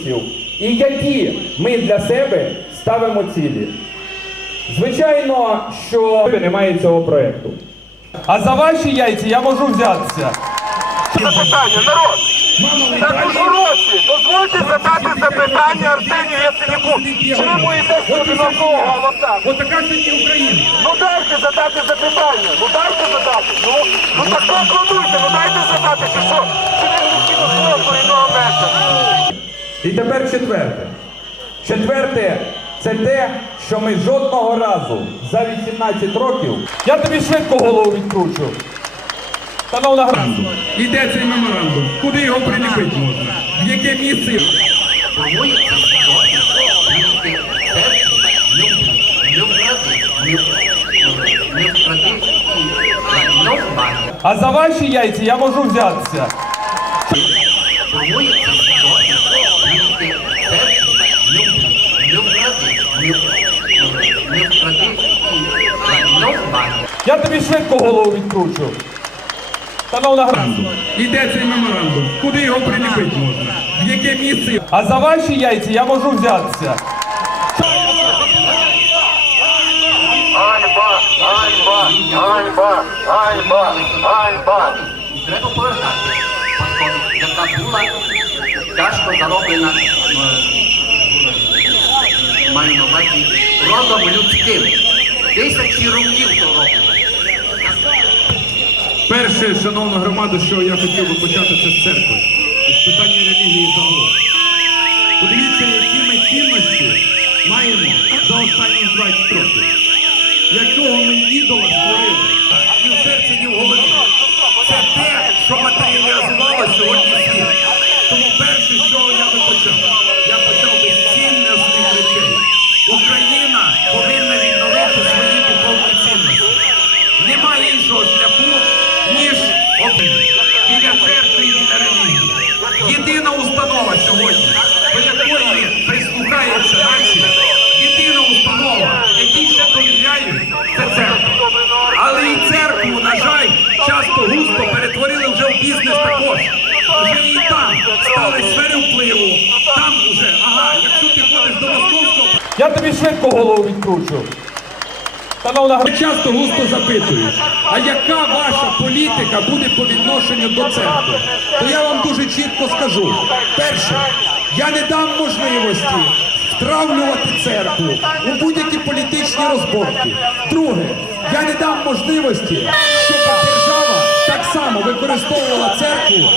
українців і які ми для себе ставимо цілі. Звичайно, що немає цього проєкту. А за ваші яйця я можу взятися. Запитання, народ! Так ужгородці, дозвольте задати запитання Арсенію Яценюку. Чим боїтесь одинокого голоса? Отака сьогодні Україна. Ну дайте задати запитання, ну дайте задати. Ну, ну так не ну дайте задати, чи що? Чи не І тепер четверте. Четверте це те, що ми жодного разу за 18 років. Я тобі швидко голову відкручу. Шановна гранду. Іде цей меморандум. Куди його приліпити можна? В яке місце? А за ваші яйця я можу взятися. Проводиться ситуація, не вкради, не вкради, а не вбати. Я тобі швидко голову відкручу. Шановна гранду. Іде цей меморандум. Куди його приліпити можна? В яке місце? А за ваші яйця я можу взятися. Ганьба, ганьба, ганьба, ганьба. І треба повертати яка була тяжко зароблена, е, маю на увазі, родом людським. Тисячі років то роблено. Перше, шановна громада, що я хотів би почати, це з церкви. З питання релігії загалом. Подивіться, які ми цінності маємо за останні 20 років. Якого ми ідола створили? Ні в серці, ні в голові. Це те, що матеріалізувало сьогодні світ. Немає іншого шляху, ніж. Біля церкви і біля релігії. Єдина установа сьогодні, до якої прислухається нація, єдина установа, якій ще довіряють, це церква. Але і церкву, на жаль, часто густо перетворили вже в бізнес також. Вже і там стали сфери впливу. Там уже, ага, якщо ти ходиш до московського Я тобі швидко голову відкручу. Шановна. Часто густо запитують, а яка ваша політика буде по відношенню до церкви? То я вам дуже чітко скажу. Перше, я не дам можливості втравлювати церкву у будь-які політичні розборки. Друге, я не дам можливості, щоб держава так само використовувала церкву